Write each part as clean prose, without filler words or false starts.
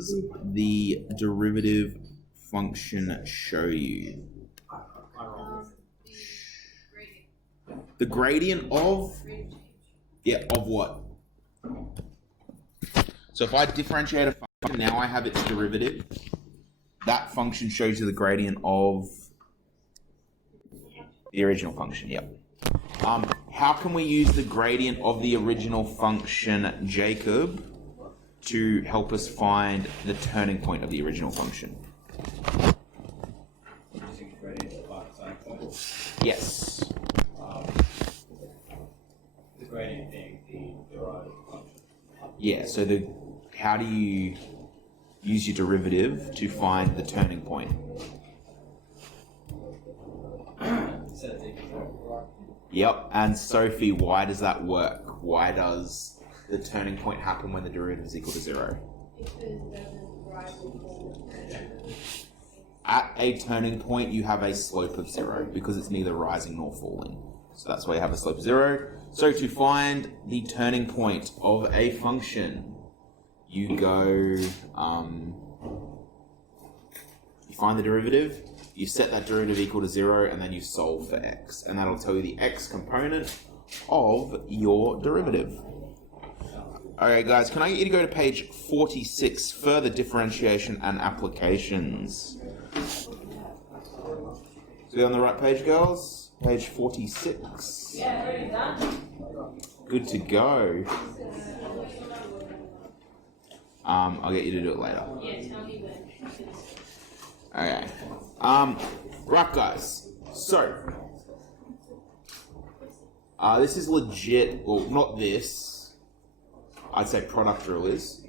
does the derivative function show you? The gradient of? Yeah, of what? So if I differentiate a function, now I have its derivative. That function shows you the gradient of the original function, yep. How can we use the gradient of the original function, Jacob, to help us find the turning point of the original function? Yes. The gradient being the derived function. Yeah, so how do you use your derivative to find the turning point? Yep, and Sophie, why does that work? Why does the turning point happen when the derivative is equal to 0? At a turning point, you have a slope of 0 because it's neither rising nor falling. So that's why you have a slope of 0. So to find the turning point of a function, you go, you find the derivative, you set that derivative equal to 0, and then you solve for x. And that'll tell you the x component of your derivative. Alright guys, can I get you to go to page 46, further differentiation and applications? So we on the right page, girls? Page 46. Yeah, already done. Good to go. I'll get you to do it later. Yeah, tell me when. Okay. Right, guys. So, this is legit. Well, not this. I'd say product rule is.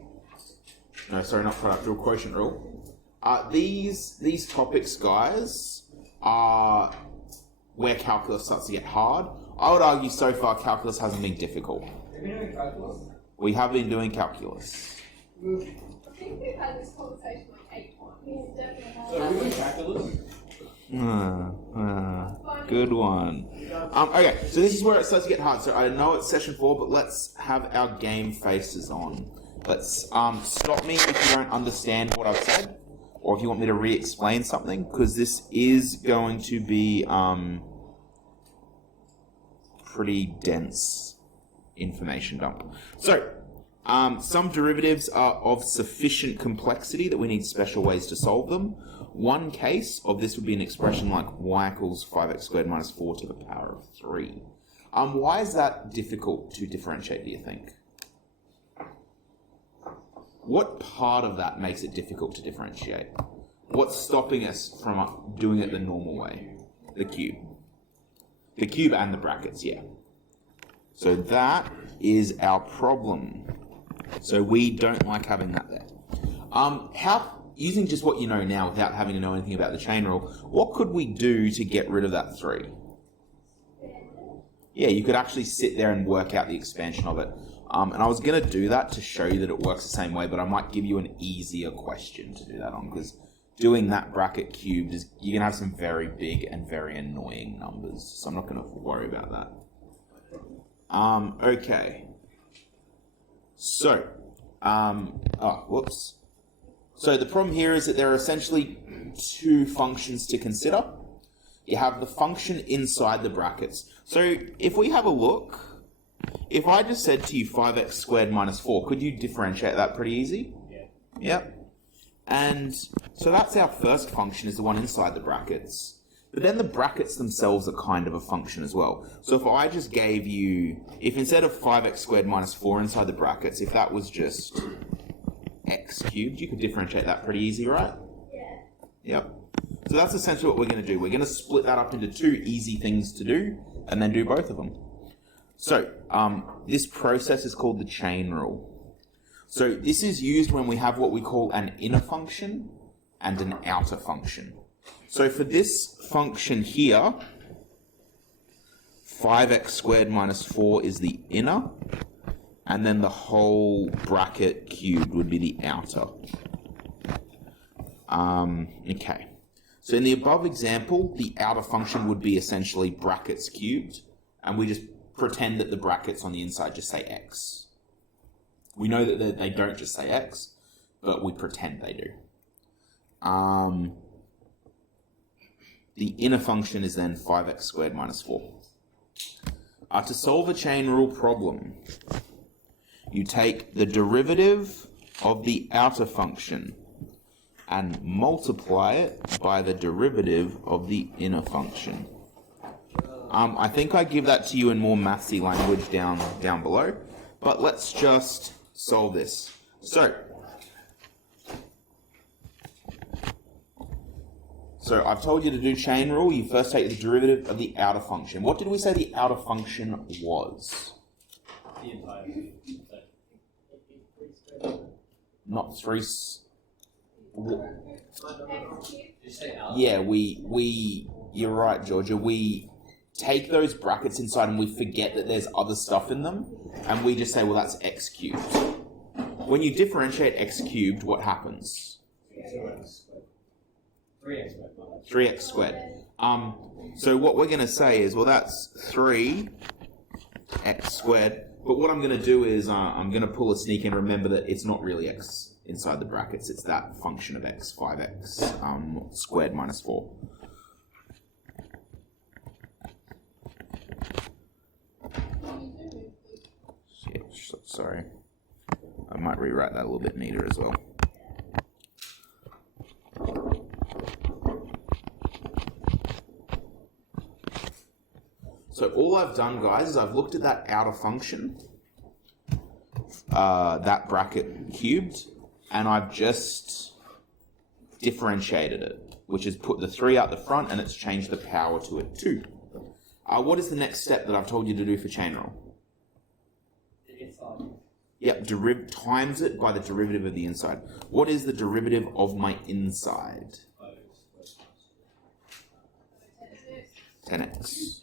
No, sorry, not product rule. Quotient rule. These topics, guys, are where calculus starts to get hard. I would argue so far calculus hasn't been difficult. Have you been doing calculus? We have been doing calculus. I think we've had this conversation like 8 times. So are we doing calculus? Good one. Okay, so this is where it starts to get hard. So I know it's session 4, but let's have our game faces on. Let's stop me if you don't understand what I've said, or if you want me to re-explain something, because this is going to be pretty dense information dump. So, some derivatives are of sufficient complexity that we need special ways to solve them. One case of this would be an expression like y equals 5x squared minus 4 to the power of 3. Why is that difficult to differentiate, do you think? What part of that makes it difficult to differentiate? What's stopping us from doing it the normal way? The cube. The cube and the brackets, yeah. So that is our problem. So we don't like having that there. Using just what you know now without having to know anything about the chain rule, what could we do to get rid of that 3? Yeah, you could actually sit there and work out the expansion of it. And I was going to do that to show you that it works the same way, but I might give you an easier question to do that on, because doing that bracket cubed, you're going to have some very big and very annoying numbers. So I'm not going to worry about that. Okay. So, whoops. So the problem here is that there are essentially 2 functions to consider. You have the function inside the brackets. So if we have a look, if I just said to you 5x squared minus 4, could you differentiate that pretty easy? Yeah. Yep. And so that's our first function, is the one inside the brackets. But then the brackets themselves are kind of a function as well. So if I just gave you, if instead of 5x squared minus 4 inside the brackets, if that was just x cubed, you could differentiate that pretty easy, right? Yeah. Yep. So that's essentially what we're going to do. We're going to split that up into 2 easy things to do, and then do both of them. So, this process is called the chain rule. So this is used when we have what we call an inner function and an outer function. So for this function here, 5x squared minus 4 is the inner, and then the whole bracket cubed would be the outer. Okay. So in the above example, the outer function would be essentially brackets cubed, and we just pretend that the brackets on the inside just say x. We know that they don't just say x, but we pretend they do. The inner function is then 5x squared minus 4. To solve a chain rule problem, you take the derivative of the outer function and multiply it by the derivative of the inner function. I think I give that to you in more mathsy language down below, but let's just solve this. So I've told you to do chain rule. You first take the derivative of the outer function. What did we say the outer function was? The entire Not 3. X cubed. Did you say out? Yeah, you're right, Georgia. We take those brackets inside and we forget that there's other stuff in them, and we just say, well, that's x cubed. When you differentiate x cubed, what happens? 3x squared. 3x squared. So what we're going to say is, well, that's 3x squared. But what I'm going to do is I'm going to pull a sneak and remember that it's not really x inside the brackets. It's that function of x, 5x squared minus 4. Yeah, sorry. I might rewrite that a little bit neater as well. So all I've done, guys, is I've looked at that outer function, that bracket cubed, and I've just differentiated it, which is put the 3 out the front and it's changed the power to a 2. What is the next step that I've told you to do for chain rule? Inside. Yep, times it by the derivative of the inside. What is the derivative of my inside? 10x.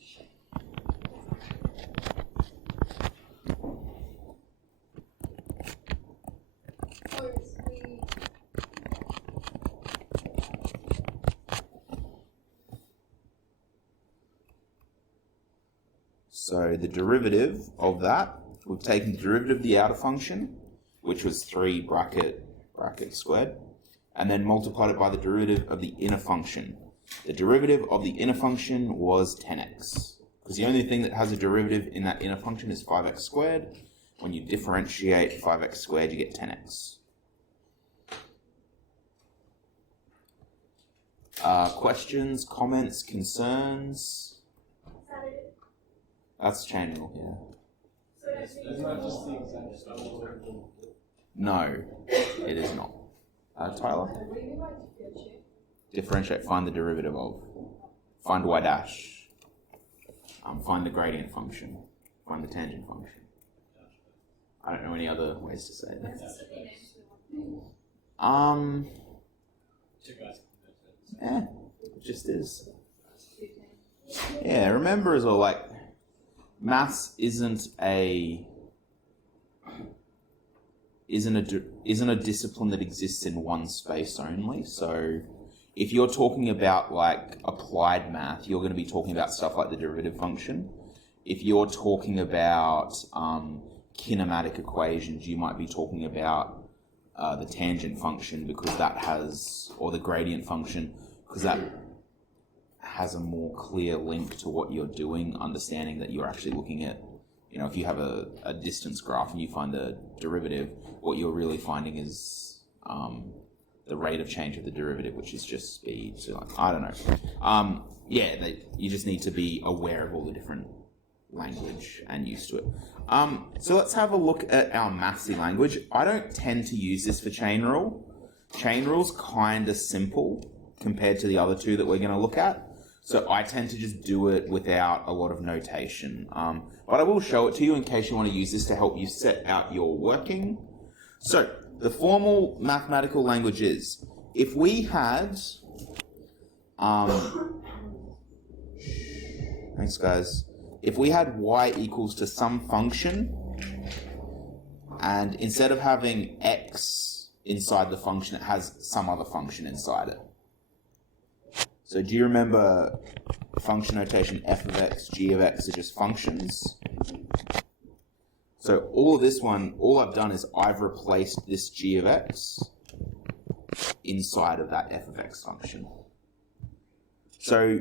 So the derivative of that, we've taken the derivative of the outer function, which was 3 bracket squared, and then multiplied it by the derivative of the inner function. The derivative of the inner function was 10x, because the only thing that has a derivative in that inner function is 5x squared. When you differentiate 5x squared, you get 10x. Questions, comments, concerns? That's chain rule, yeah. Isn't that just the exact stuff? No, it is not. Tyler? Differentiate, find the derivative of. Find y dash. Find the gradient function. Find the tangent function. I don't know any other ways to say that. It just is. Yeah, remember as well, like, maths isn't a discipline that exists in one space only. So if you're talking about like applied math, you're going to be talking about stuff like the derivative function. If you're talking about kinematic equations, you might be talking about the tangent function because that has, or the gradient function, because that has a more clear link to what you're doing, understanding that you're actually looking at, you know, if you have a distance graph and you find the derivative, what you're really finding is the rate of change of the derivative, which is just speed. So, like, I don't know. You just need to be aware of all the different language and used to it. So let's have a look at our mathsy language. I don't tend to use this for chain rule. Chain rule's kind of simple compared to the other two that we're going to look at. So I tend to just do it without a lot of notation. But I will show it to you in case you want to use this to help you set out your working. So the formal mathematical language is, if we had, thanks guys, if we had y equals to some function, and instead of having x inside the function, it has some other function inside it. So do you remember function notation f of x, g of x are just functions? So all of this one, all I've done is I've replaced this g of x inside of that f of x function. So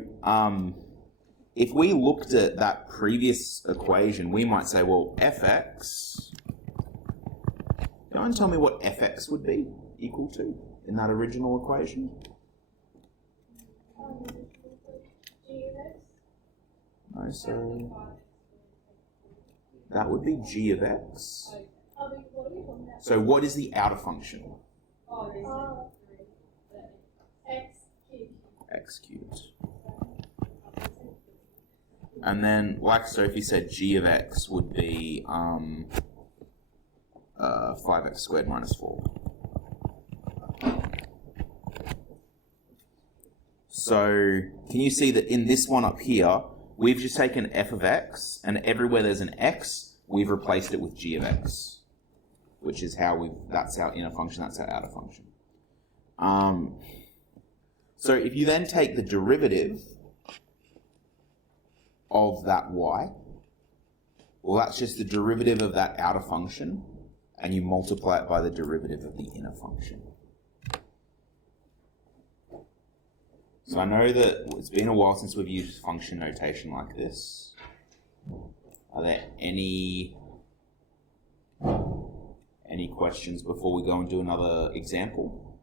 if we looked at that previous equation, we might say, well, fx, go and tell me what fx would be equal to in that original equation. G of X. No, so that would be g of x. What are we talking about? So what is the outer function? X cubed. X cubed. And then, like Sophie said, g of x would be 5x squared minus 4. So, can you see that in this one up here, we've just taken f of x, and everywhere there's an x, we've replaced it with g of x, which is how that's our inner function, that's our outer function. So if you then take the derivative of that y, well, that's just the derivative of that outer function, and you multiply it by the derivative of the inner function. So I know that it's been a while since we've used function notation like this. Are there any questions before we go and do another example?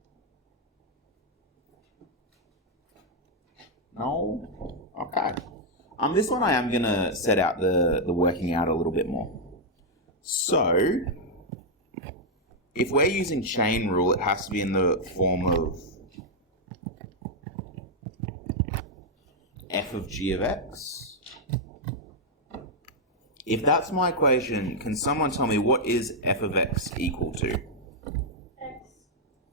No? Okay. This one I am going to set out the working out a little bit more. So, if we're using chain rule, it has to be in the form of f of g of x. If that's my equation, can someone tell me what is f of x equal to? X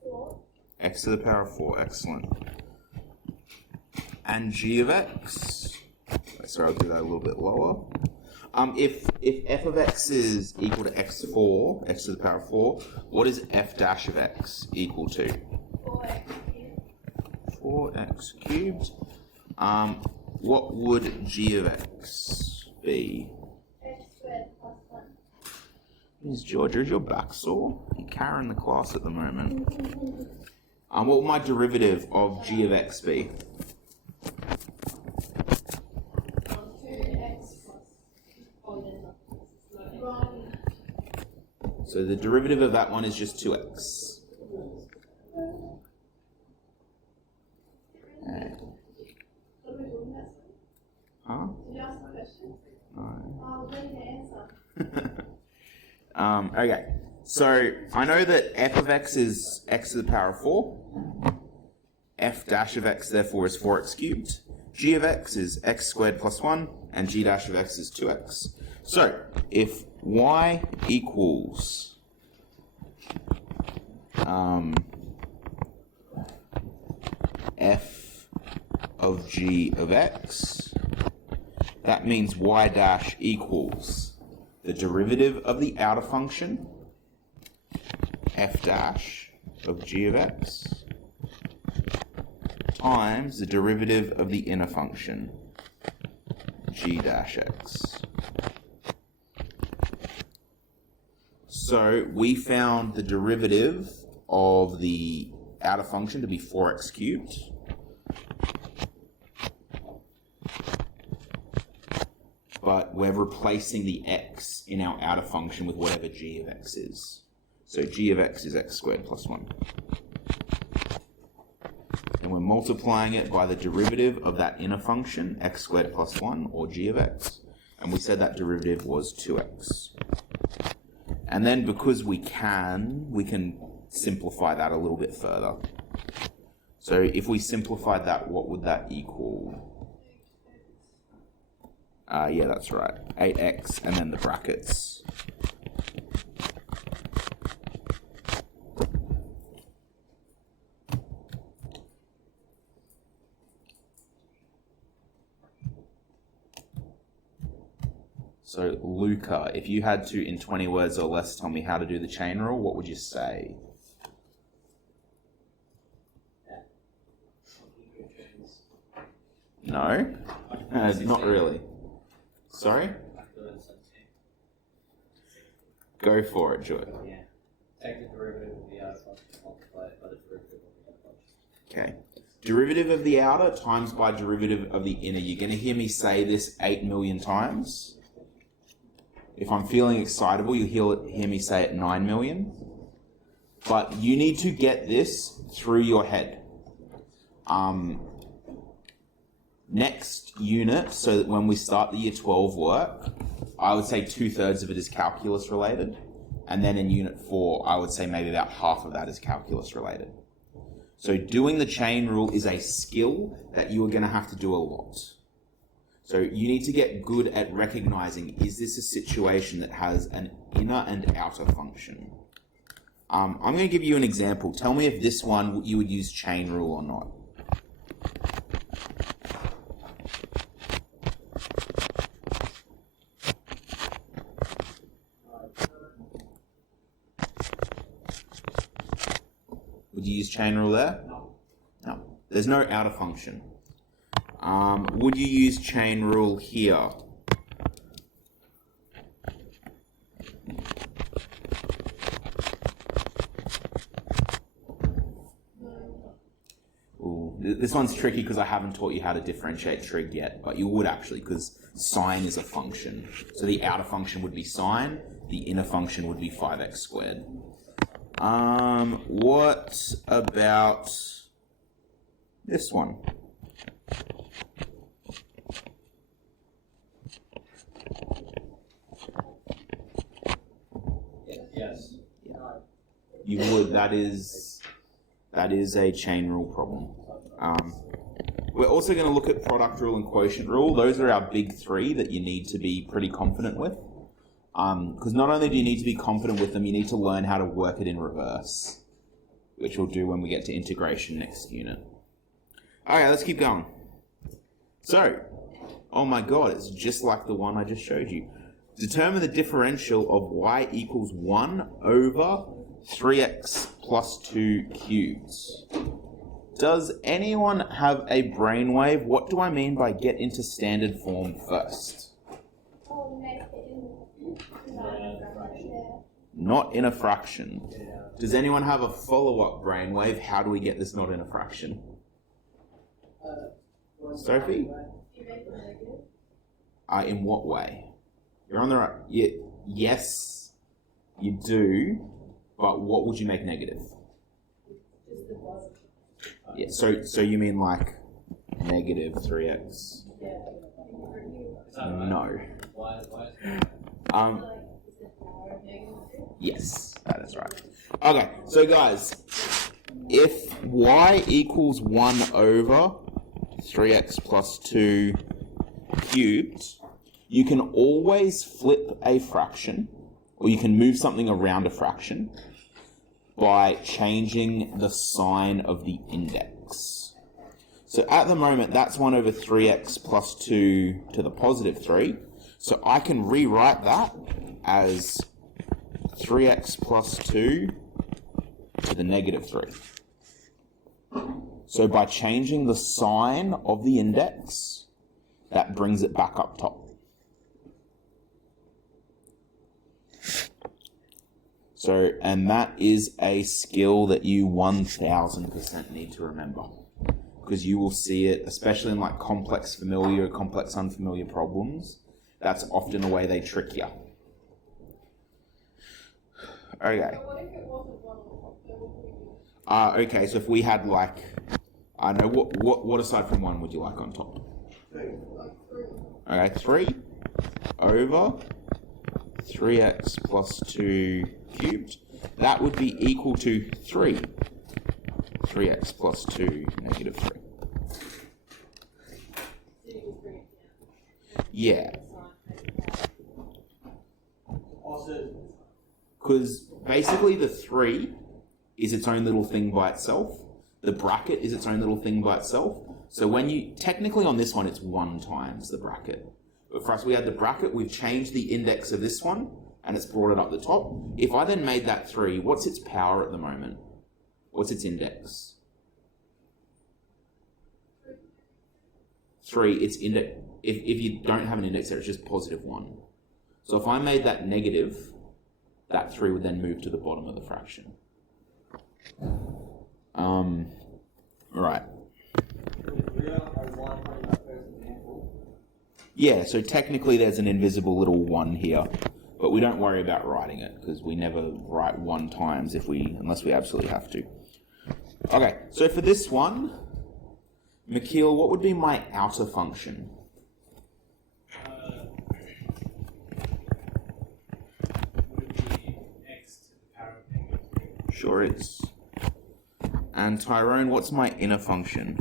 4. X to the power of 4, excellent. And g of x, sorry, I'll do that a little bit lower. If f of x is equal to x4, x to the power of 4, what is f dash of x equal to? 4x cubed. 4x cubed. What would g of x be? X squared plus 1. Miss Georgia, is your back sore? You're carrying the class at the moment. What would my derivative of g of x be? 2x plus. Wrong. So the derivative of that one is just 2x. Okay. What are we doing that? Huh? Did you ask a question? No. I'll read the answer. Okay, so I know that f of x is x to the power of 4. F dash of x, therefore, is 4x cubed. G of x is x squared plus 1, and g dash of x is 2x. So, if y equals f of g of x, that means y dash equals the derivative of the outer function, f dash of g of x, times the derivative of the inner function, g dash x. So we found the derivative of the outer function to be 4x cubed. But we're replacing the x in our outer function with whatever g of x is. So g of x is x squared plus 1. And we're multiplying it by the derivative of that inner function, x squared plus 1, or g of x. And we said that derivative was 2x. And then because we can simplify that a little bit further. So if we simplified that, what would that equal? Yeah, that's right. 8x and then the brackets. So, Luca, if you had to, in 20 words or less, tell me how to do the chain rule, what would you say? No? Not really. Sorry? Go for it, Joy. Yeah. Take the derivative of the outer function, multiply it by the derivative of the inner Okay. Derivative of the outer times by derivative of the inner. You're going to hear me say this 8 million times. If I'm feeling excitable, you'll hear me say it 9 million. But you need to get this through your head. Next unit, so that when we start the year 12 work, I would say 2/3 of it is calculus related. And then in unit 4, I would say maybe about half of that is calculus related. So doing the chain rule is a skill that you are going to have to do a lot. So you need to get good at recognizing, is this a situation that has an inner and outer function? I'm going to give you an example. Tell me if this one you would use chain rule or not. Would you use chain rule there? No. There's no outer function. Would you use chain rule here? Ooh, this one's tricky because I haven't taught you how to differentiate trig yet, but you would actually, because sine is a function. So the outer function would be sine, the inner function would be 5x squared. What about this one? Yes. You would. That is a chain rule problem. We're also going to look at product rule and quotient rule. Those are our big three that you need to be pretty confident with. Because not only do you need to be confident with them, you need to learn how to work it in reverse, which we'll do when we get to integration next unit. Okay, let's keep going. So, oh my god, it's just like the one I just showed you. Determine the differential of y equals 1 over 3x plus 2 cubes. Does anyone have a brainwave? What do I mean by get into standard form first? Oh, make it in. Not in a fraction. Does anyone have a follow-up brainwave? How do we get this not in a fraction? Sophie? You make it negative. In what way? You're on the right. Yes, you do. But what would you make negative? Just the positive. Yeah. So you mean like negative 3x? Yeah. Is that right? No. Why is that? Is it power of negative? Yes, that is right. Okay, so guys, if y equals 1 over 3x plus 2 cubed, you can always flip a fraction, or you can move something around a fraction by changing the sign of the index. So at the moment, that's 1 over 3x plus 2 to the positive 3. So I can rewrite that as 3x plus 2 to the negative 3. So by changing the sign of the index, that brings it back up top. So, and that is a skill that you 1000% need to remember. Because you will see it, especially in like complex familiar, complex unfamiliar problems. That's often a way they trick you. Okay. So what if it wasn't one on top? So what would we do? Okay, so if we had like, I don't know, what aside from 1 would you like on top? Like 3. Okay, 3 over 3x plus 2 cubed. That would be equal to 3. 3x plus 2 negative 3. So you just bring it down. Yeah, Also, because basically the 3 is its own little thing by itself. The bracket is its own little thing by itself. So when you, technically on this one, it's 1 times the bracket. But for us, we had the bracket, we've changed the index of this one, and it's brought it up the top. If I then made that 3, what's its power at the moment? What's its index? 3, its index, if you don't have an index there, it's just positive 1. So if I made that negative, that 3 would then move to the bottom of the fraction. Right. Real and one from that first example. Yeah, so technically there's an invisible little 1 here, but we don't worry about writing it because we never write 1 times unless we absolutely have to. Okay, so for this one, Mikhail, what would be my outer function? Would be x to the power of -3. Sure is. And Tyrone, what's my inner function?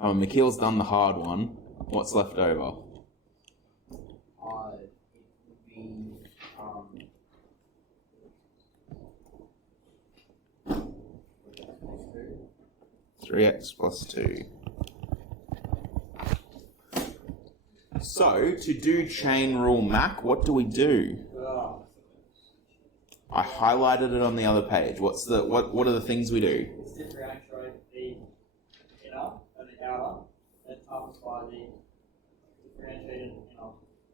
Oh, Mikhail's done the hard one. What's left over? It would be 3x plus 2. So, to do chain rule Mac, what do we do? I highlighted it on the other page. What are the things we do? It's differentiate the inner and the outer, and times by the differentiated inner.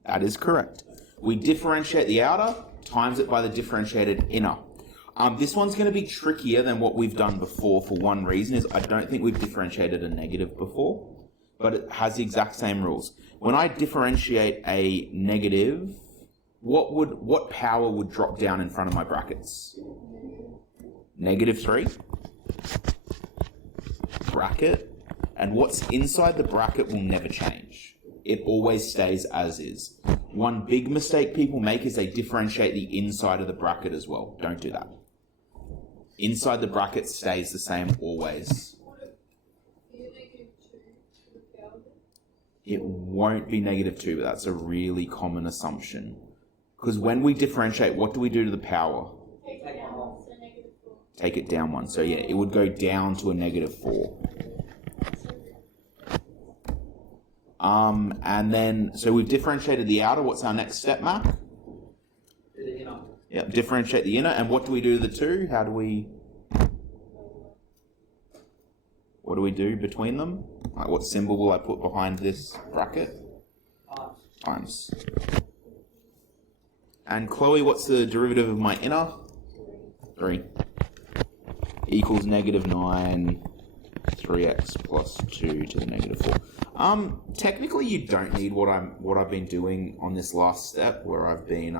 That is correct. We differentiate the outer, times it by the differentiated inner. This one's going to be trickier than what we've done before for one reason, is I don't think we've differentiated a negative before, but it has the exact same rules. When I differentiate a negative, what power would drop down in front of my brackets? -3, bracket, and what's inside the bracket will never change. It always stays as is. One big mistake people make is they differentiate the inside of the bracket as well. Don't do that. Inside the bracket stays the same always. It won't be -2, but that's a really common assumption. Because when we differentiate, what do we do to the power? Take it down, so -4. Take it down 1. So yeah, it would go down to a -4. And then, so we've differentiated the outer. What's our next step, Mac? To the inner. Yep, differentiate the inner. And what do we do to the 2? What do we do between them? Like, what symbol will I put behind this bracket? Times. And Chloe, what's the derivative of my inner? 3. Equals -9, 3x plus 2 to the -4. Technically you don't need what I've been doing on this last step, where I've been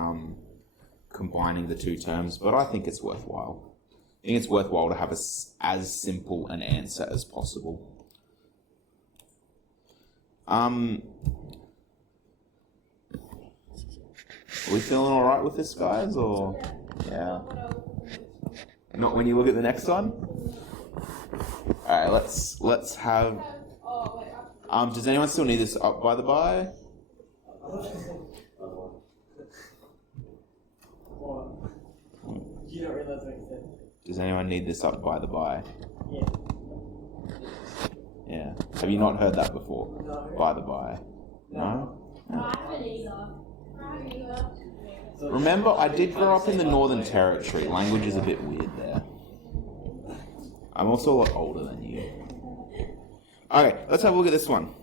combining the 2 terms, but I think it's worthwhile. I think it's worthwhile to have as simple an answer as possible. Are we feeling all right with this, guys? Or yeah, not when you look at the next one. All right, let's have. Does anyone still need this up by the by? You don't realize what you said. Does anyone need this up by the by? Yeah. Yeah. Have you not heard that before? No. By the by. No? I haven't either. Remember, I did grow up in the Northern Territory. Language is a bit weird there. I'm also a lot older than you. Okay, let's have a look at this one.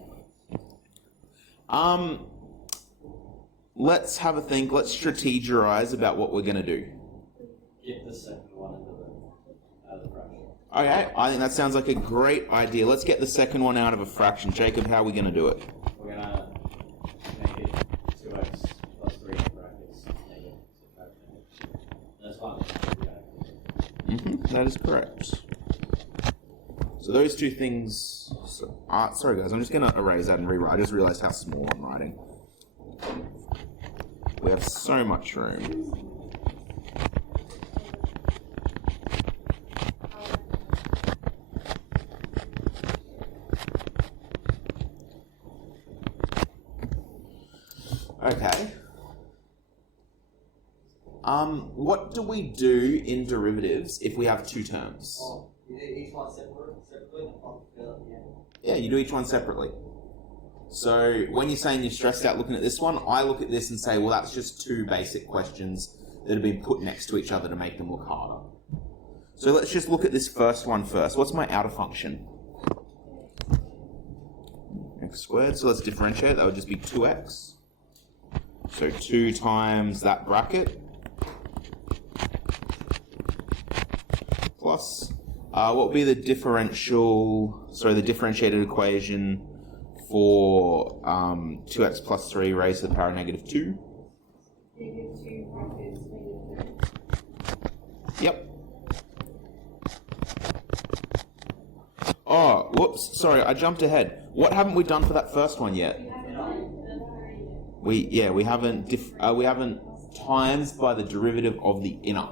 Let's have a think. Let's strategize about what we're going to do. Get the second one out of the fraction. Okay, I think that sounds like a great idea. Let's get the second one out of a fraction. Jacob, how are we going to do it? We're gonna make it 2x plus 3 in brackets negative subtraction. That's fine. That is correct. So those two things... sorry guys, I'm just going to erase that and rewrite. I just realized how small I'm writing. We have so much room. Okay. What do we do in derivatives if we have 2 terms? Oh, you do each one separately? Yeah, you do each one separately. So when you're saying you're stressed out looking at this one, I look at this and say, well, that's just 2 basic questions that have been put next to each other to make them look harder. So let's just look at this first one first. What's my outer function? X squared. So let's differentiate. That would just be 2x. So 2 times that bracket plus. What would be the differentiated equation for 2x plus 3 raised to the power of negative 2? Negative 2 brackets, negative 3. Yep. Oh, whoops, sorry, I jumped ahead. What haven't we done for that first one yet? We haven't times by the derivative of the inner.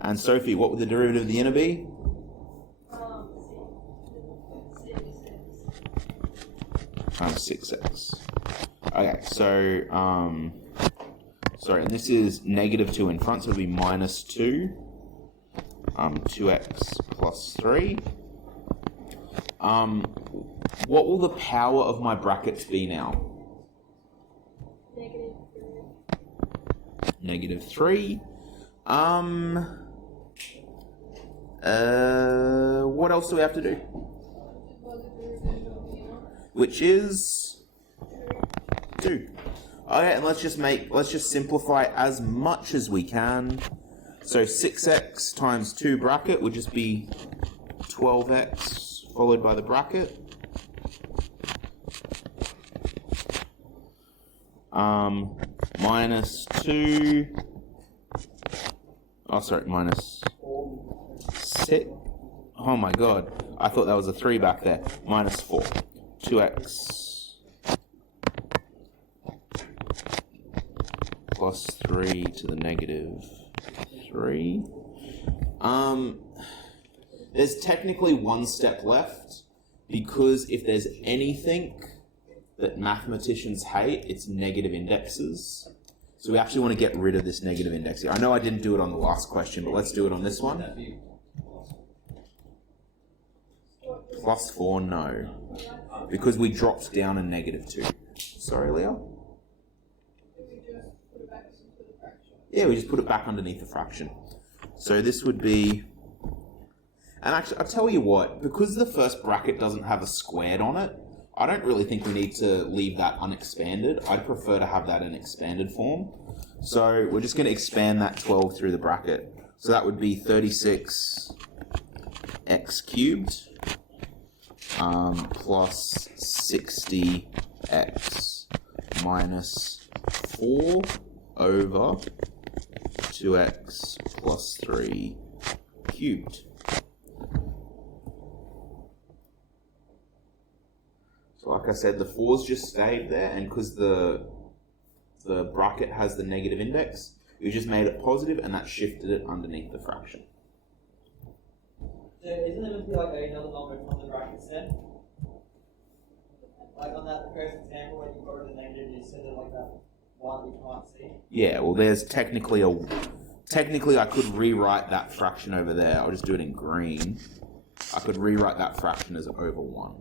And Sophie, what would the derivative of the inner be? Times 6x. Okay, so sorry, and this is negative 2 in front, so it'll be minus 2. 2x plus 3. What will the power of my brackets be now? Negative 3. Negative 3. What else do we have to do? Which is 2. Okay, and let's just simplify as much as we can. So 6x times 2 bracket would just be 12x followed by the bracket. Minus 2. Oh, sorry, minus 6. Oh my god, I thought that was a 3 back there. Minus 4. 2x plus 3 to the negative 3. There's technically one step left, because if there's anything that mathematicians hate, it's negative indexes. So we actually want to get rid of this negative index here. I know I didn't do it on the last question, but let's do it on this one. Plus 4, no. Because we dropped down a negative 2. Sorry, Leo? Yeah, we just put it back underneath the fraction. So this would be... And actually, I'll tell you what, because the first bracket doesn't have a squared on it, I don't really think we need to leave that unexpanded. I'd prefer to have that in expanded form. So we're just going to expand that 12 through the bracket. So that would be 36x cubed plus 60x minus 4 over 2x plus 3 cubed. So like I said, the 4's just stayed there, and because the bracket has the negative index, we just made it positive, and that shifted it underneath the fraction. So isn't it meant to be like another number from the brackets then? Like on that first example when you got rid of the negative, you said it like that one we can't see. Yeah, well, there's technically I could rewrite that fraction over there. I'll just do it in green. I could rewrite that fraction as over 1.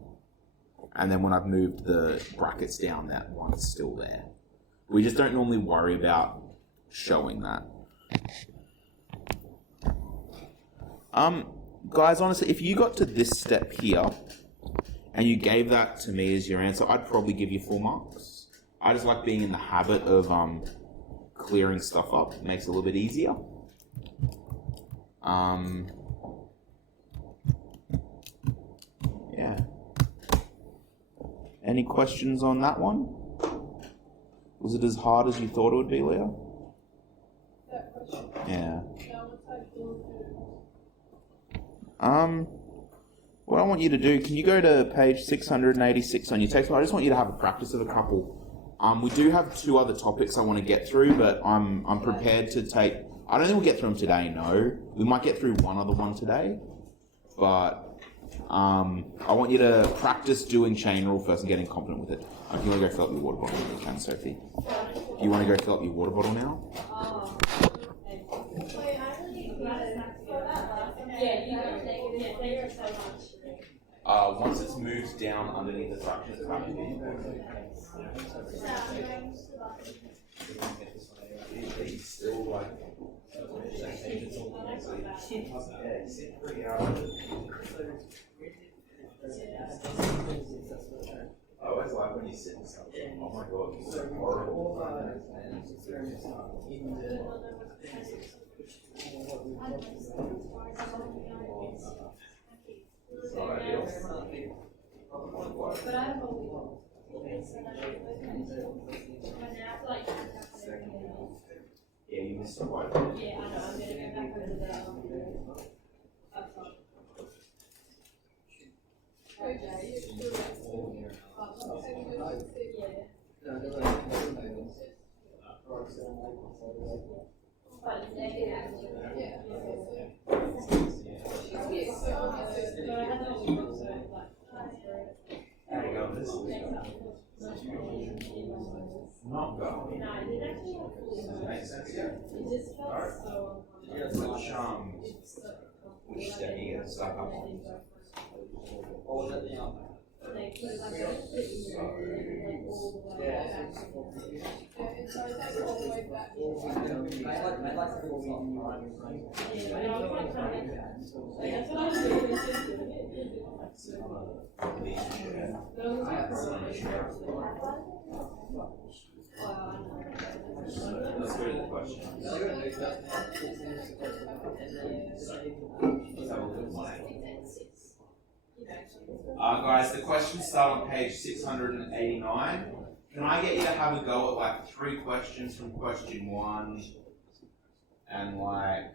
And then when I've moved the brackets down, that 1's still there. We just don't normally worry about showing that. Guys, honestly, if you got to this step here, and you gave that to me as your answer, I'd probably give you 4 marks. I just like being in the habit of clearing stuff up. It makes it a little bit easier. Yeah. Any questions on that one? Was it as hard as you thought it would be, Leo? That question. Yeah. Now what's our goal What I want you to do, can you go to page 686 on your textbook? I just want you to have a practice of a couple. We do have 2 other topics I want to get through, but I'm prepared to take... I don't think we'll get through them today, no. We might get through one other one today, but I want you to practice doing chain rule first and getting confident with it. If you want to go fill up your water bottle, you can, Sophie. You want to go fill up your water bottle now? Yeah, you got negative. Thank you so much. Once it's moved down underneath the fraction, it's back again. It's still like... I always like when you sit in something. Oh my god, it's so horrible. It's not ideal. But I don't know. Like, Yeah, you missed a white. yeah, I know, I'm gonna go back over the, up front. Okay, you should do that. But it's negative. Yeah. But I had no look, so like, There you go. This is not going. no, it did actually have fully. Makes sense, yeah. It just felt Alright. so. Which step you get stuck up on? Or was it the Like, put it like all the way Yeah. back. And so that's all the way back. I'd like to feel something right. Yeah, I was like, trying to- like, that's what I was doing, it's just doing it. Those are Let's go to the question. Let's have a look at one. Guys, the questions start on page 689. Can I get you to have a go at like 3 questions from question 1 and like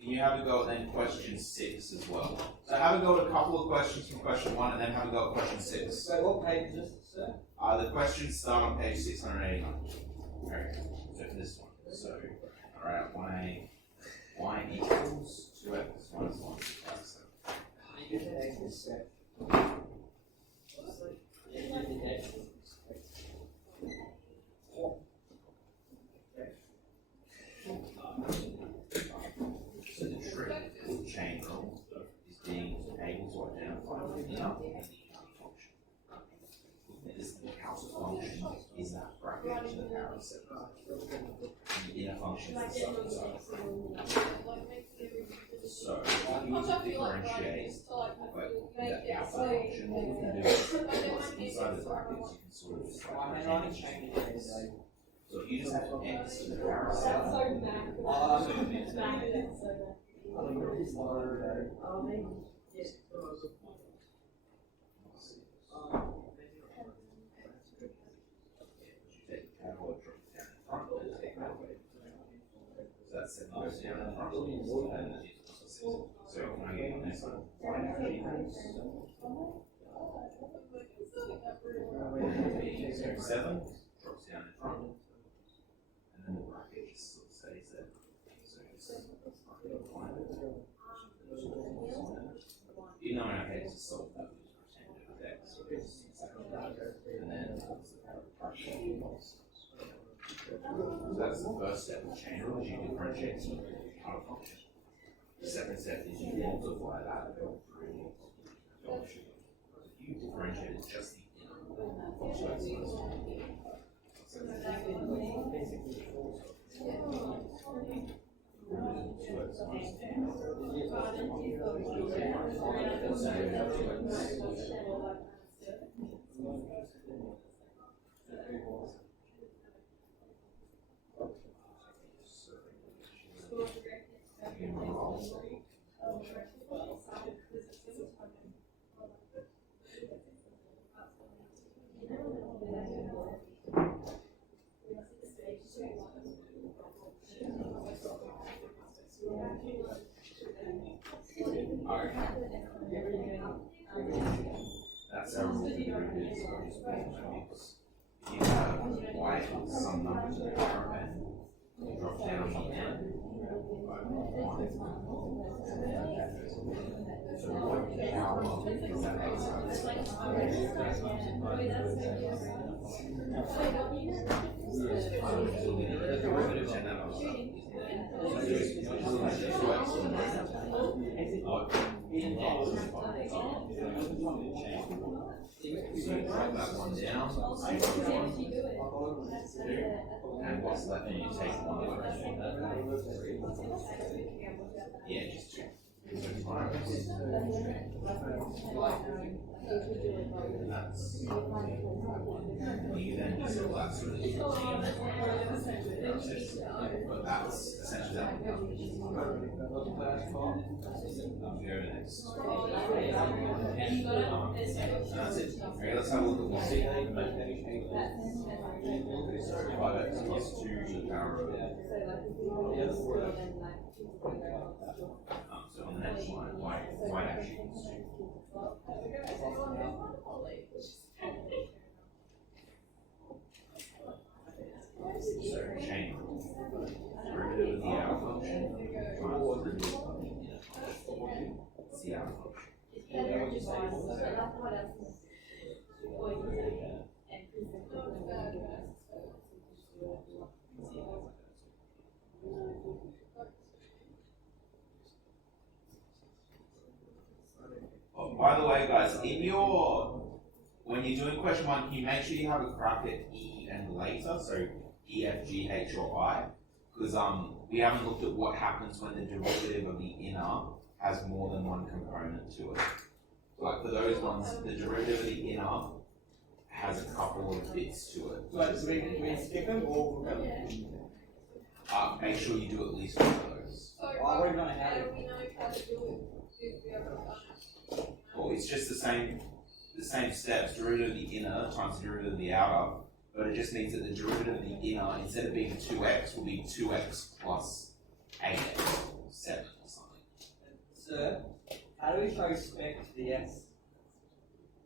can you have a go at then question 6 as well? So have a go at a couple of questions from question 1 and then have a go at question 6. So what page is this, sir? The questions start on page 689. Okay, so for this one. So, alright, y equals 2x minus 1 plus 7. So the trick with chain rule is being able to identify the inner and the outer function. This outer function is that bracket to the power of 7. And the inner function is the sum side. So if you want to differentiate that outer function, what we can do is what's inside the brackets, you can sort of just like change it. So if you just have x to the power of 7, That's so Mac. so you need to Mac, that's so Mac. Yes. take the calculator down in front of it, take that away. So that's 7 goes down in front of it, and then it's also 6. So can I get you on this one? So 7 drops down in front, and then the bracket just sort of stays there. So it's you know, I hate to solve that, we just pretend it was x. And then so that's the first step of chain rule, is you differentiate the outer function. The second step is you multiply that through the function. If you differentiate just the inner function, that's our rule for the group is just mix. If you have y equals some number to the power of n, you drop down the n by 1. So what the power of is that So you drop that one down, and what's left, and you take 1 over. Yeah, just 2. You then just all that sort of but that's essentially that. Go next. That's it. Okay, let's have a look at one. 5x plus 2 to the power of so on the next line, y actually equals 2. So chain derivative of the outer function times derivative of the inner function. It's the outer function. Oh, by the way, guys, when you're doing question 1, can you make sure you have a crack at E and later, so E, F, G, H, or I? Because we haven't looked at what happens when the derivative of the inner has more than one component to it. Like for those ones, the derivative of the inner has a couple of bits to it. But we skip them or Make sure you do at least one of those. So, Why are we gonna have how it? do we know how to do it if we haven't done it? Well, it's just the same steps, derivative of the inner times the derivative of the outer, but it just means that the derivative of the inner, instead of being 2x, will be 2x plus 8x, or 7 or something. Sir, how do we show respect to the x?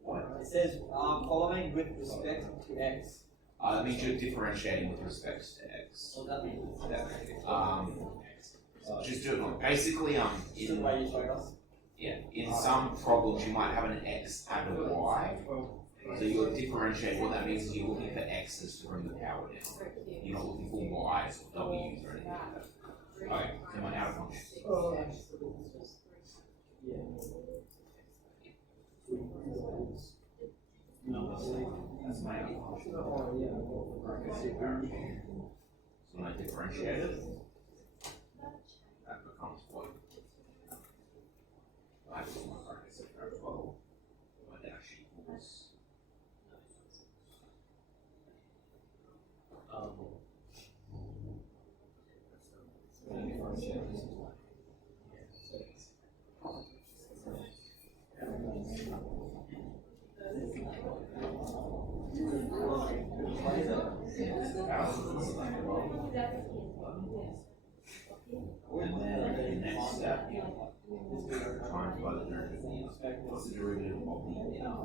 What? It says following with respect to x. That means you're differentiating with respect to x. What does that mean? Just do it like, basically, Is the in, way you showed us? in some problems you might have an x and a y, so you're differentiating, what that means is you're looking for x's to bring the power down. You're not looking for y's or w's or anything like that. Okay, so my outer function. That's my outer function. So when I differentiate it, that becomes what? I put my brackets in there as well. My dash equals. And then the next step times by the derivative of the inner. What's the derivative of the inner?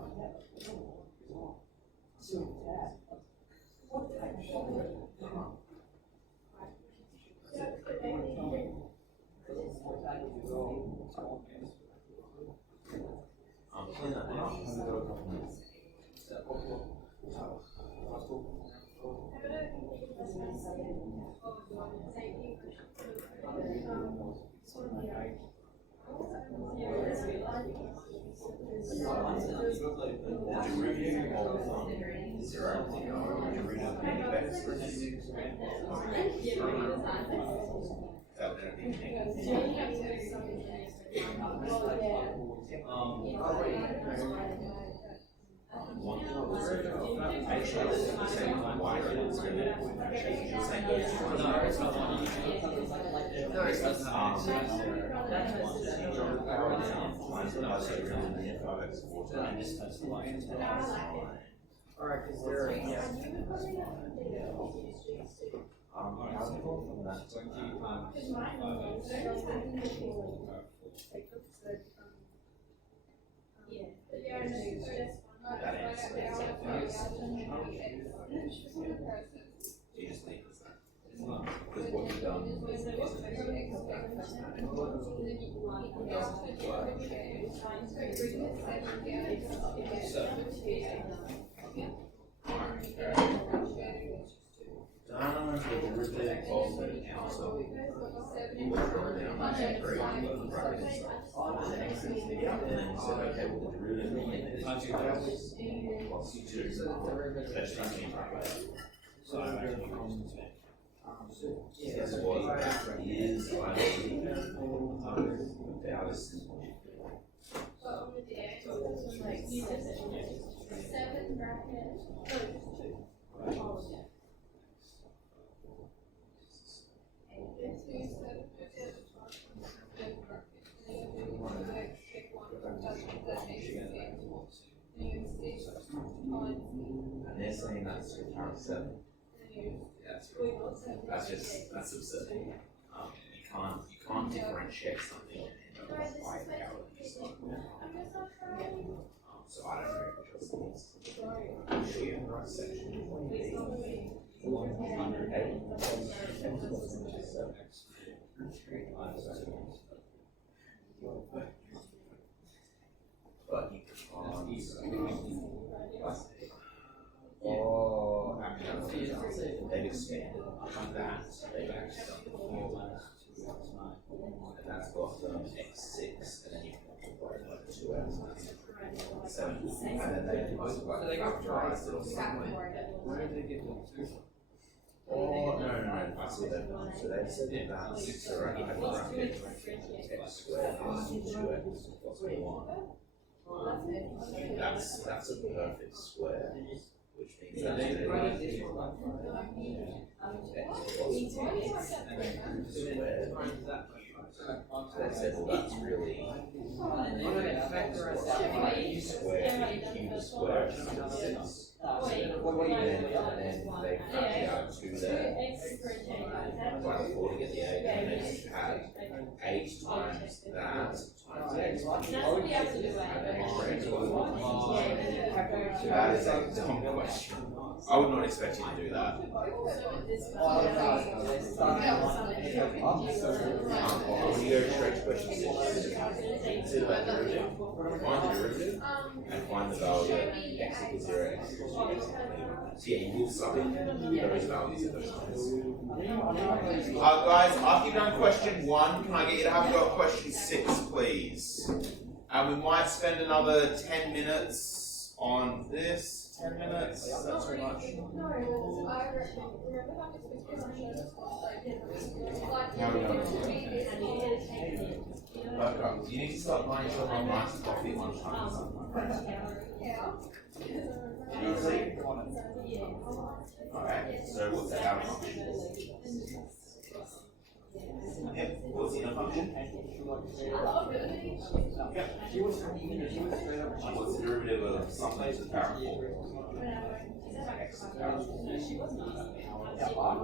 Clean that one up. I've got a couple minutes. The derivative of 0, derivative of negative x versus that would be actually, it's the same y it's going to actually the same goes to No, it's not. Alright, is there you just leave this there. Because what you've done is Yes, was that is I believe Dallas. But on the day, it's like 7 brackets. No, just 2. And 2 7 brackets. And they're saying that's the current 7. That's absurd. You can't differentiate something and by power. So I don't know what else means. I'm sure you're in the right section. But you can't. Oh, actually, they've expanded that. They've actually done the and that's got x6, and then you can multiply it by 2x. 7. And then they factorized it or something. Oh, no, I see that. So they said that that's already had a bracket x squared plus 2x plus 1. That's a perfect square. Which means that's x squared. So they said, well, that's really square, cube square, 6. And then they factored out 2 there. By the 4 to get the 8, and they had 8 times that times x. That is a dumb question. I would not expect you to do that. When you go straight to question 6, consider that derivative, find the derivative, and find the value of x equals 0, x equals 2. So yeah, you will sub in those values at those times. Guys, after you've done question 1, can I get you to have a go at question 6, please? And we might spend another 10 minutes on this. 10 minutes? Is that too much? No, I remember having this question. Okay. You need to start buying yourself a nice coffee at lunchtime. Alright, so what's the outer function? Yep, what's the inner function? Yep. What's the derivative of something to the power of 4? X to the power of 4. X to the power of 4.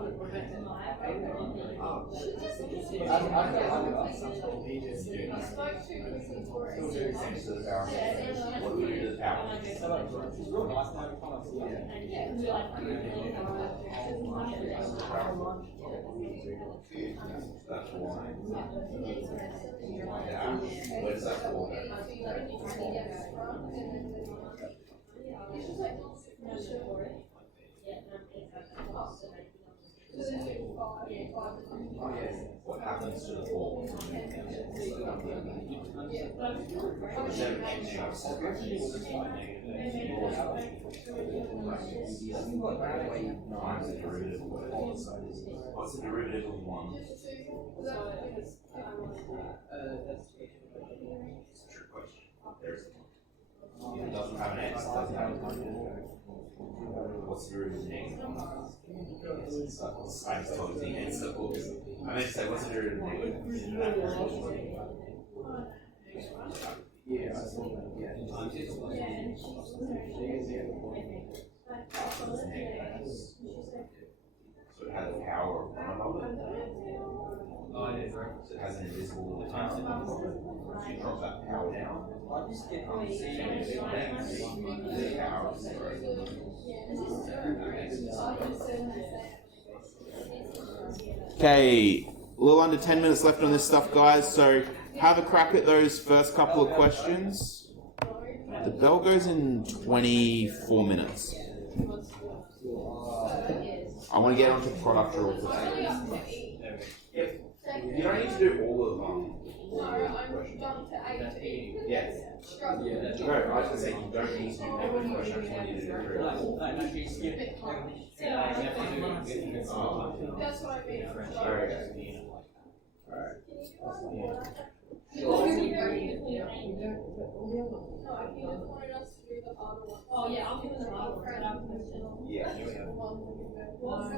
What do we do to the power? That's 1. Yeah. Where does that fall? What happens to the 4? Times the derivative of what the other side is. What's the derivative of 1? It's a trick question. There's a it doesn't have an x, it doesn't have a 1. What's the derivative of negative 1? I just told you the answer. I meant to say, what's the derivative of negative 1? So it has a power of 1 above it. So it has an invisible times it. So you drop that power down. The power of 0. Okay, a little under 10 minutes left on this stuff, guys, so have a crack at those first couple of questions. The bell goes in 24 minutes. I want to get onto product rule today. Yep. You don't need to do all of them. No, I'm jumped to 80. Yes. Struggle. Yeah, that's No, I was going to say you don't need to do every question. I just want you to do it. No, actually, skip it. That's what I mean. Alright. Alright. No, I think he just wanted us to do the harder one. Oh, yeah, I'll give it a lot, but I'm still. Yeah. What's the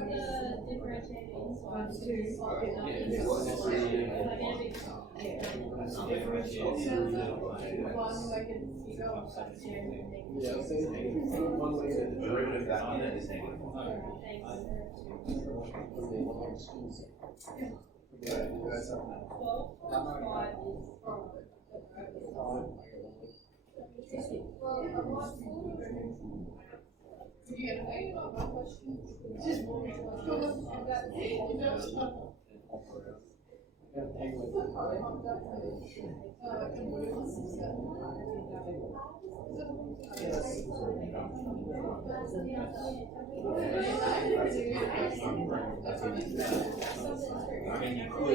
differentiating? So I'm just. The derivative of that unit is negative. Did you get paid on my question? Just I mean, you could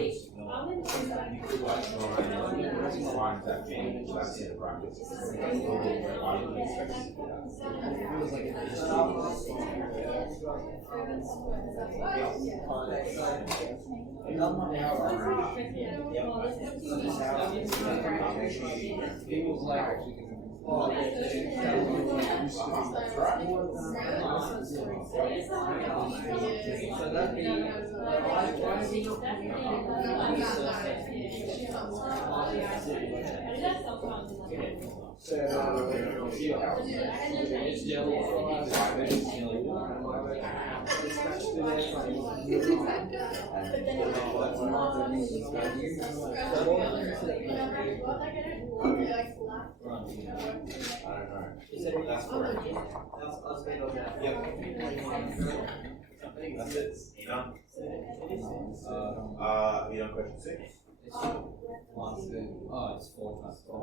like find that change that's in the brackets. That's correct. Yep. That's it. You done? You done question 6? Oh, it's 4 plus 4.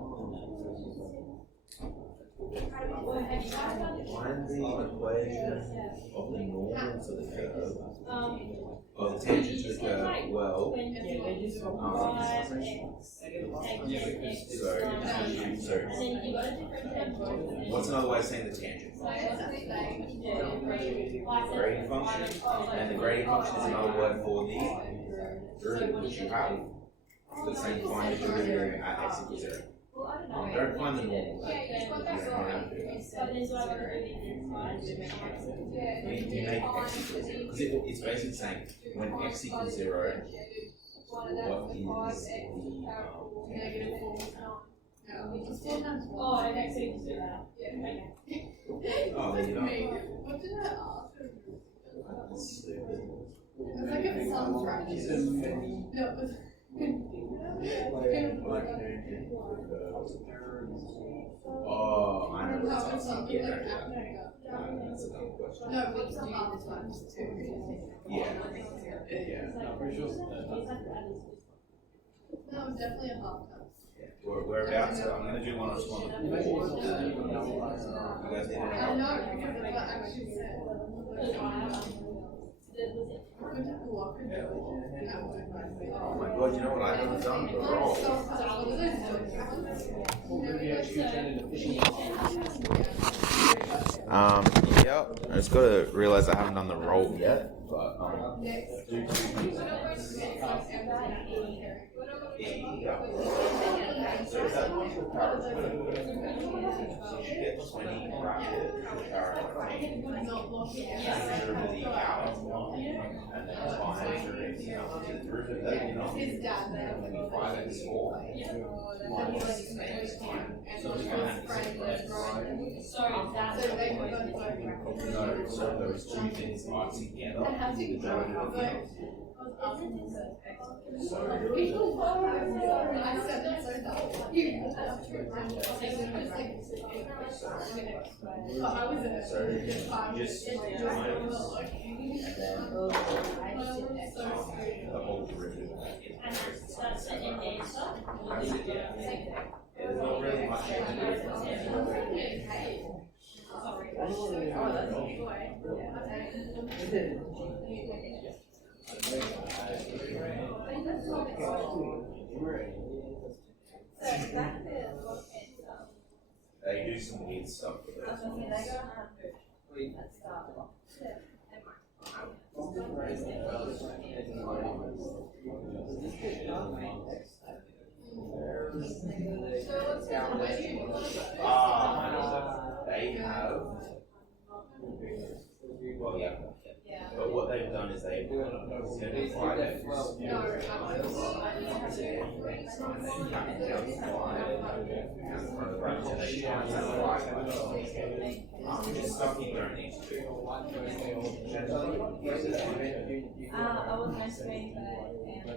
Find the equation of the normal to the curve. Oh, the tangent to the curve. Well, what's another way of saying the tangent? Gradient function, and the gradient function is another word for the derivative which you have. The same find the derivative at x equals 0. Don't find the normal. You don't have to do that. You make x equals 0. Because it's basically saying when x equals 0, what is the Oh, I actually do that. Oh, then you know. What did I ask? That's stupid. It's like a sum fraction. No, it was. Oh, I know No, what's it's up. not. Yeah, Like, that's a dumb question. no, it's a half times 2. Yeah. Yeah. No, it's definitely a half times. We're about to. I'm going to do one on one. You guys need I to know, because it's what actually said. Oh my god, you know what I haven't done? The roll. Yep. I just got to realize I haven't done the roll yet, but so is that one for power 20? So you should get 20 bracket for power 20. And then derivative the power 1. And then 5 derivative the derivative that, you know. And then 5x 4. So it's going to have to no, so those two things are together. The derivative of the so I said that's so dumb. I was in it. so you just times and then the whole derivative of that. That's the end answer. That's it, yeah. There's not really much you can do. So that is what it's They do some weird stuff. I was gonna say they go 100 at start. They have. Well, yeah. Yeah. But what they've done is they've simplified it. Just stuff you don't need to do. I was meant to make that and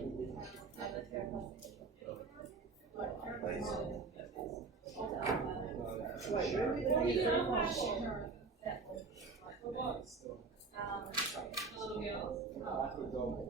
let's go. Little girls.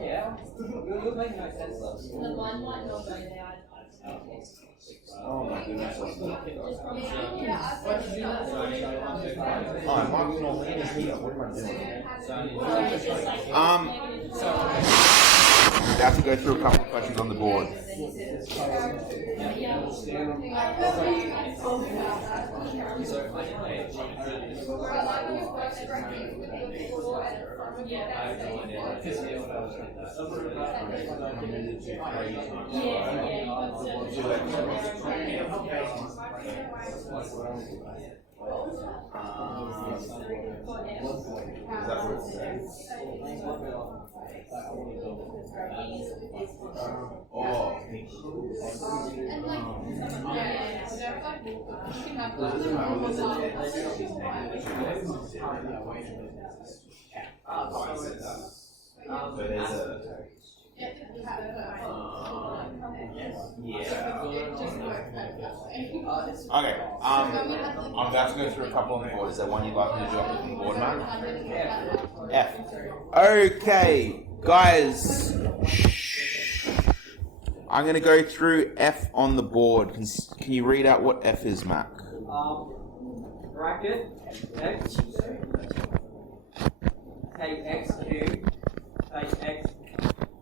Yeah, it would make no sense though. The one might not go there. Oh my goodness. So, Oh, Mark's not here. What am I doing? We have to go through a couple of questions on the board. Okay, I'm about to go through a couple on the board. Is there one you'd like me to do up on the board, Matt? F. Okay, guys. Shh. I'm going to go through F on the board. Can you read out what F is, Mac? Bracket x, take x cubed, take x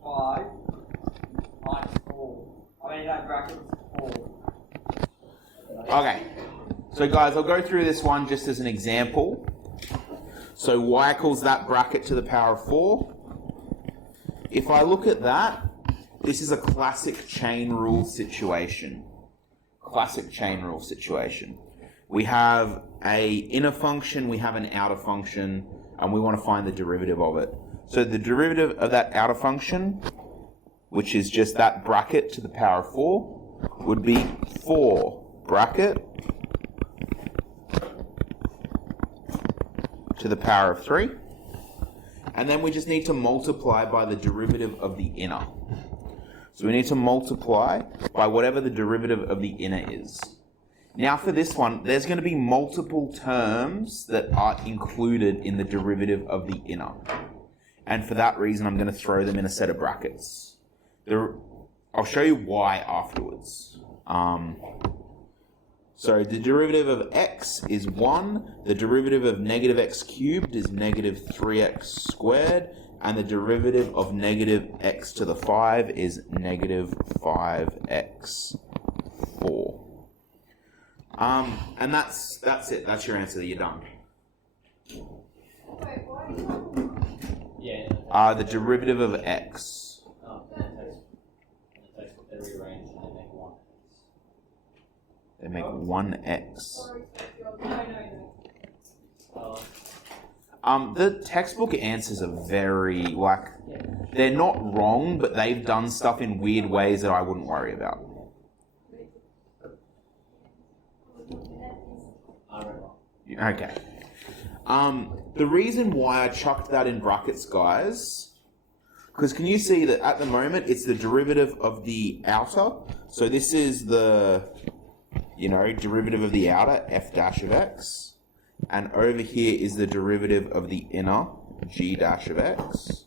5 minus 4. I mean that bracket is 4. Okay, so guys, I'll go through this one just as an example. So y equals that bracket to the power of 4. If I look at that, this is a classic chain rule situation. Classic chain rule situation. We have a inner function, we have an outer function, and we want to find the derivative of it. So the derivative of that outer function, which is just that bracket to the power of 4, would be 4 bracket to the power of 3. And then we just need to multiply by the derivative of the inner. So we need to multiply by whatever the derivative of the inner is. Now for this one, there's going to be multiple terms that are included in the derivative of the inner. And for that reason, I'm going to throw them in a set of brackets. I'll show you why afterwards. So the derivative of x is 1, the derivative of negative x cubed is negative 3x squared, and the derivative of negative x to the 5 is negative 5x 4. And that's it. That's your answer. You're done. yeah. The derivative of x. They rearrange and they make one. They make 1x. The textbook answers are very, they're not wrong, but they've done stuff in weird ways that I wouldn't worry about. Okay. The reason why I chucked that in brackets, guys, Because can you see that at the moment it's the derivative of the outer? So this is the, derivative of the outer, f dash of x. And over here is the derivative of the inner, g dash of x.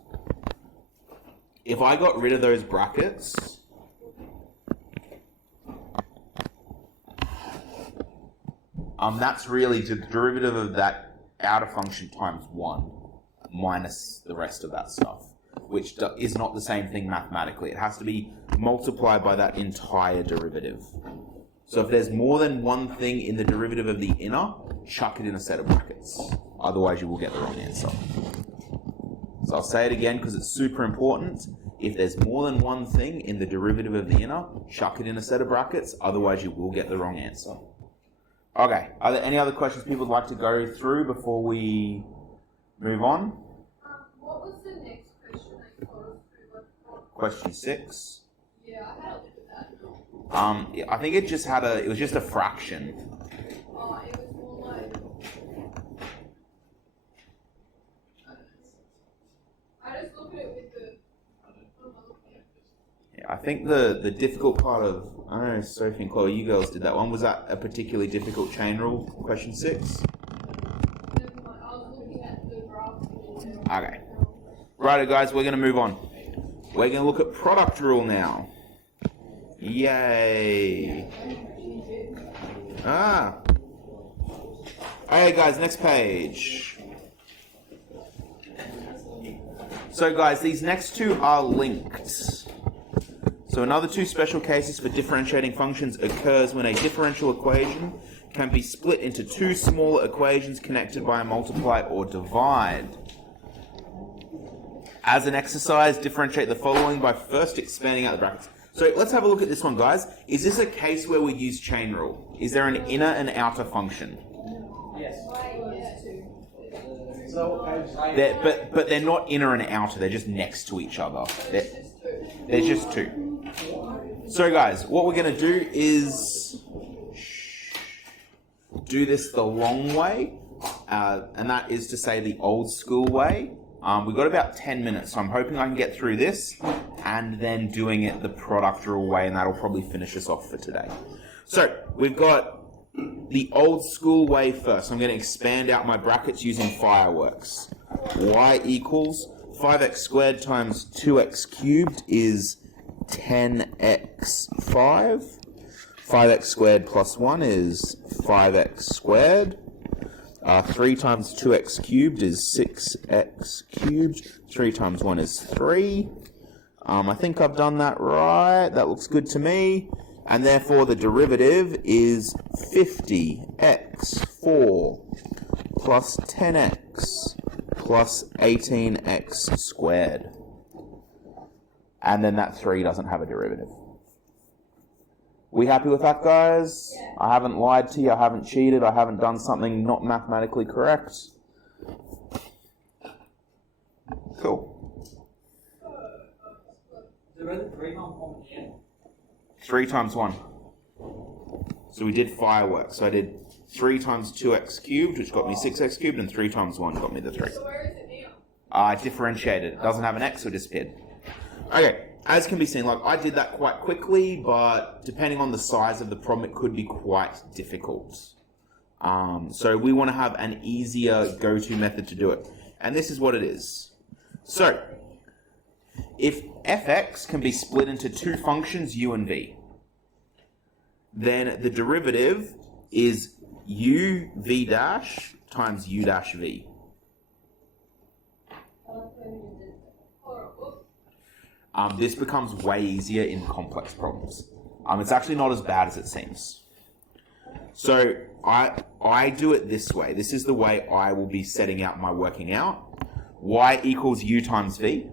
If I got rid of those brackets, that's really the derivative of that outer function times 1 minus the rest of that stuff, which is not the same thing mathematically. It has to be multiplied by that entire derivative. So if there's more than one thing in the derivative of the inner, chuck it in a set of brackets. Otherwise you will get the wrong answer. So I'll say it again because it's super important. If there's more than one thing in the derivative of the inner, chuck it in a set of brackets. Otherwise you will get the wrong answer. Okay, are there any other questions people would like to go through before we move on? What was the next question I thought of? Question 6. Yeah, I had a look at that. I think it was just a fraction. Oh, it was more like. I just look at it with the. Yeah, I think the difficult part of, I don't know, Sophie and Chloe, you girls did that one. Was that a particularly difficult chain rule, question 6? Never mind, I was looking at the graph. Okay. Righto, guys, we're going to move on. We're going to look at product rule now. Yay. Alright, guys, next page. So, guys, these next two are linked. So another two special cases for differentiating functions occurs when a differential equation can be split into two smaller equations connected by a multiply or divide. As an exercise, differentiate the following by first expanding out the brackets. So let's have a look at this one, guys. Is this a case where we use chain rule? Is there an inner and outer function? Yes. But they're not inner and outer. They're just next to each other. They're just two. So, guys, what we're going to do is do this the long way, and that is to say the old school way. We've got about 10 minutes, so I'm hoping I can get through this and then doing it the product rule way, and that'll probably finish us off for today. So, we've got the old school way first. I'm going to expand out my brackets using fireworks. Y equals 5x squared times 2x cubed is 10x5. 5x squared plus 1 is 5x squared. 3 times 2x cubed is 6x cubed. 3 times 1 is 3. I think I've done that right. That looks good to me. And therefore the derivative is 50x4 plus 10x plus 18x squared. And then that 3 doesn't have a derivative. We happy with that, guys? Yeah. I haven't lied to you, I haven't cheated, I haven't done something not mathematically correct. Cool. There isn't 3 times 1 again. 3 times 1. So we did fireworks. So I did 3 times 2x cubed, which got me 6x cubed, and 3 times 1 got me the 3. So where is it now? I differentiated. It doesn't have an x, so it disappeared. Okay, as can be seen, like I did that quite quickly, but depending on the size of the problem, it could be quite difficult. So we want to have an easier go-to method to do it. And this is what it is. So, if fx can be split into two functions, u and v, then the derivative is u v dash times u dash v. This becomes way easier in complex problems. It's actually not as bad as it seems. So I do it this way. This is the way I will be setting out my working out. Y equals u times v.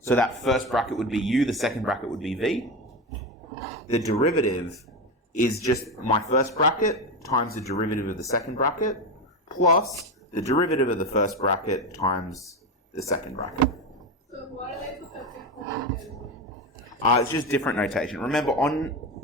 So that first bracket would be u, the second bracket would be v. The derivative is just my first bracket times the derivative of the second bracket plus the derivative of the first bracket times the second bracket. So why do they put that big It's just different notation. Remember,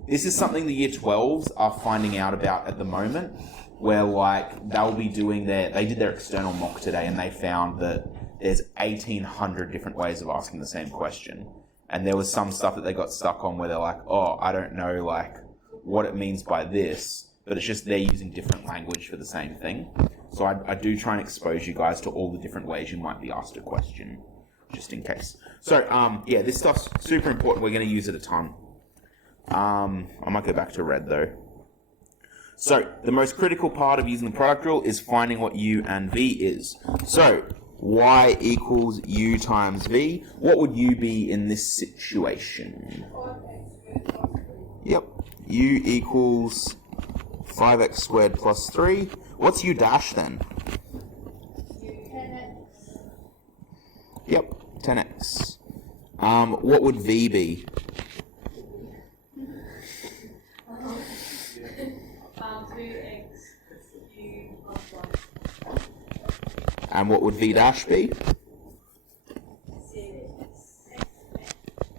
this is something the year 12s are finding out about at the moment, where like they'll be doing they did their external mock today, and they found that there's 1,800 different ways of asking the same question. And there was some stuff that they got stuck on where they're like, oh, I don't know, like, what it means by this, but it's just they're using different language for the same thing. So I do try and expose you guys to all the different ways you might be asked a question, just in case. So, yeah, this stuff's super important. We're going to use it a ton. I might go back to red, though. So, the most critical part of using the product rule is finding what u and v is. So, y equals u times v. What would u be in this situation? Yep, u equals 5x squared plus 3. What's u dash then? 10x. Yep, 10x. What would v be? 2x u plus 1. And what would v dash be?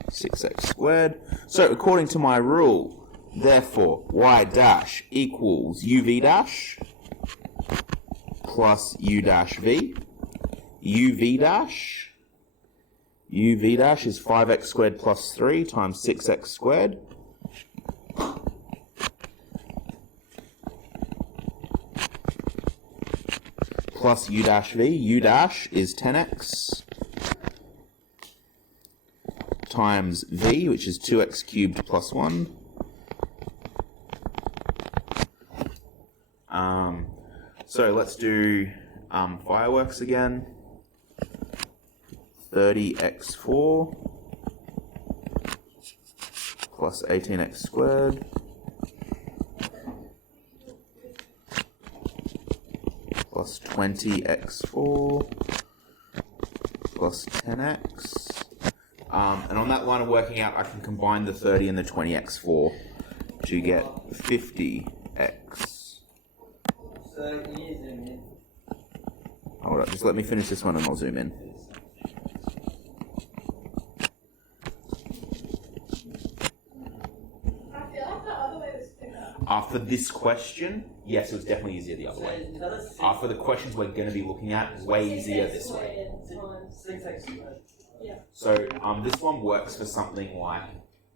6x squared. So according to my rule, therefore, y dash equals uv dash plus u dash v. uv dash is 5x squared plus 3 times 6x squared. Plus u dash v. U dash is 10x times v, which is 2x cubed plus 1. So let's do fireworks again. 30x4 plus 18x squared plus 20x4 plus 10x. And on that line of working out, I can combine the 30 and the 20x4 to get 50x. So you need to zoom in. Hold up, just let me finish this one and I'll zoom in. I feel like the other way was quicker. For this question, yes, it was definitely easier the other So way. is that a six? For the questions we're going to be looking at, way easier this way. Times. 6x squared. So this one works for something like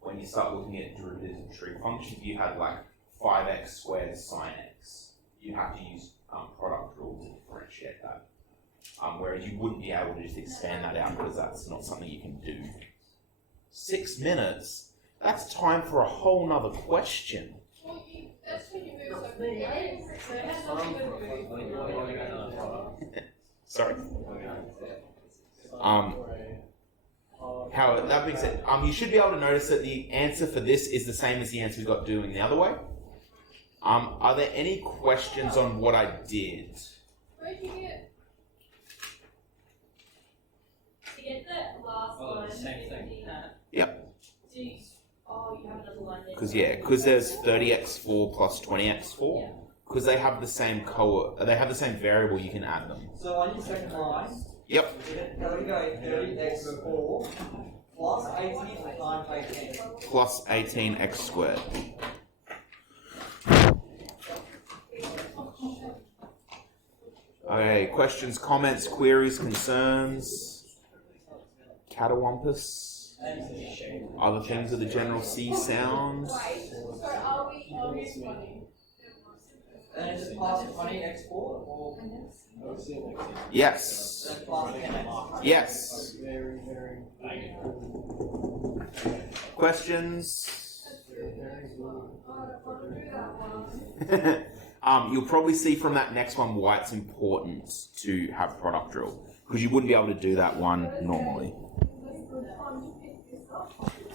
when you start looking at derivatives of trig functions, you have like 5x squared sine x. You have to use product rule to differentiate that. Whereas you wouldn't be able to just expand that out because that's not something you can do. 6 minutes? That's time for a whole nother question. Well, that's when you move so quickly. So it has nothing to do with Sorry. How that being said, you should be able to notice that the answer for this is the same as the answer we got doing the other way. Are there any questions on what I did? Where'd you get? to get the last Oh, line. the same thing. 50. Yep. Do you, oh, you have another line there. Because there's 30x4 plus 20x4. Yeah. Because they have the same they have the same variable, you can add them. So on your second line, Yep. now we go 30x4 plus 18 times 18. Plus 18x squared. Okay, questions, comments, queries, concerns, catawampus, other things of the general C sound. Wait, so are we funny? And it's plus 20x4 or Yes. then plus 10x? Yes. Questions? You'll probably see from that next one why it's important to have product rule, because you wouldn't be able to do that one normally.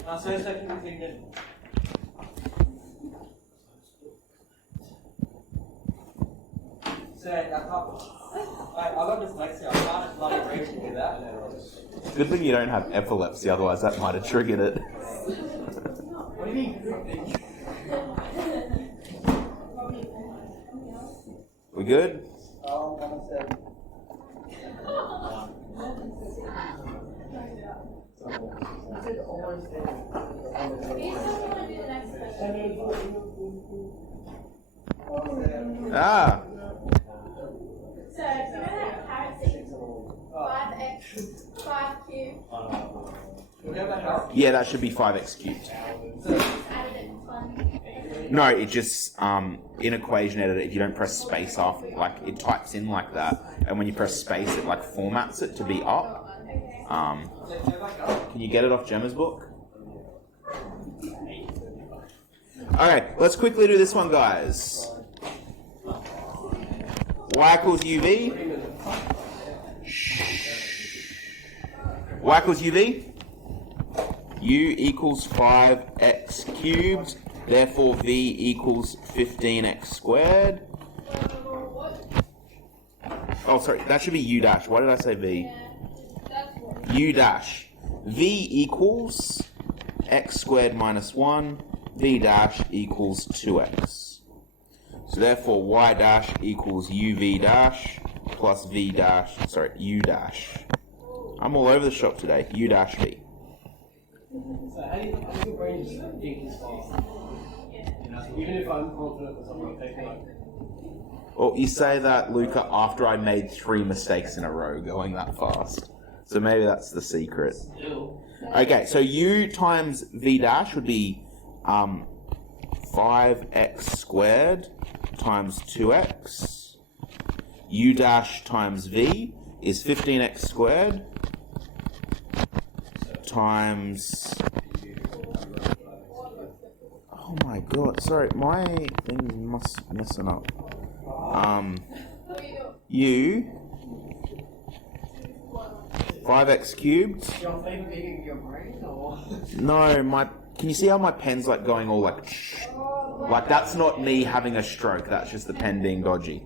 So second thing then. So I got dyslexia. I can't bloody read to do that. Good thing you don't have epilepsy, otherwise that might have triggered it. What do you mean? We good? One second. Ah, So, do you know that carrot seems 5x now. Yeah, that should be 5x cubed. Added it fun. No, it just in equation editor, if you don't press space after, like it types in like that, and when you press space, it like formats it to be up. Can you get it off Gemma's book? Okay, let's quickly do this one, guys. Y equals UV. Y equals UV. U equals 5x cubed. Therefore, V equals 15x squared. Oh, sorry, that should be U dash. Why did I say V? U dash. V equals x squared minus 1. V dash equals 2x. So therefore, Y dash equals UV dash plus V dash, sorry, U dash. I'm all over the shop today. U dash V. So how do your brain just think as fast? You know, even if I'm confident that something will take like. Well, you say that, Luca, after I made 3 mistakes in a row going that fast. So maybe that's the secret. Okay, so U times V dash would be 5x squared times 2x. U dash times V is 15x squared times... Oh my god, sorry, my thing must messing up. U 5x cubed. You're thinking your brain or? No, my. Can you see how my pen's like going all like? Like that's not me having a stroke. That's just the pen being dodgy.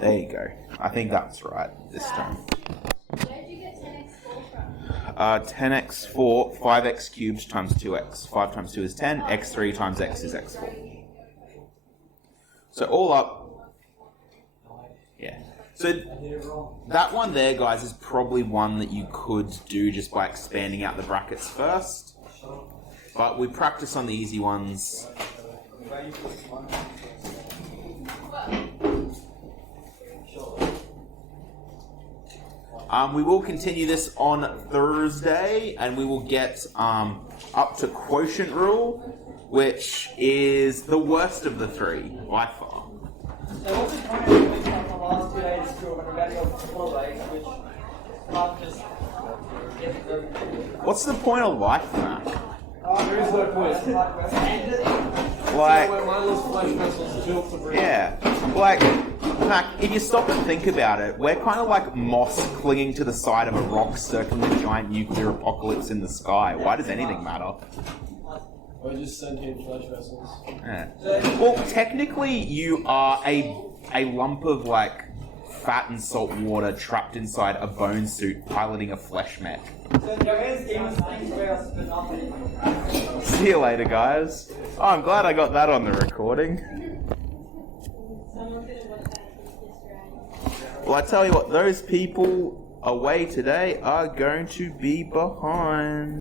There you go. I think that's right this time. Where did you get 10x4 from? 10x4, 5x cubed times 2x. 5 times 2 is 10, x3 times x is x4. So all up, yeah. So that one there, guys, is probably one that you could do just by expanding out the brackets first. But we practice on the easy ones. We will continue this on Thursday, and we will get up to quotient rule, which is the worst of the 3 by far. So what's the point of doing like the last 2 days of school when we're about to go for 4 days, which can't just get the... What's the point of life, Mac? There is no point. Like, When mindless flesh vessels built to breathe. yeah, like, Mac, if you stop and think about it, we're kind of like moss clinging to the side of a rock circling a giant nuclear apocalypse in the sky. Why does anything matter? Or just sentient flesh vessels. Yeah. Well, technically, you are a lump of like fat and salt water trapped inside a bone suit piloting a flesh mech. So Joanne's demons things about us for nothing. See you later, guys. Oh, I'm glad I got that on the recording. Someone's gonna watch that and Well, I tell you what, those people away today are going to be behind.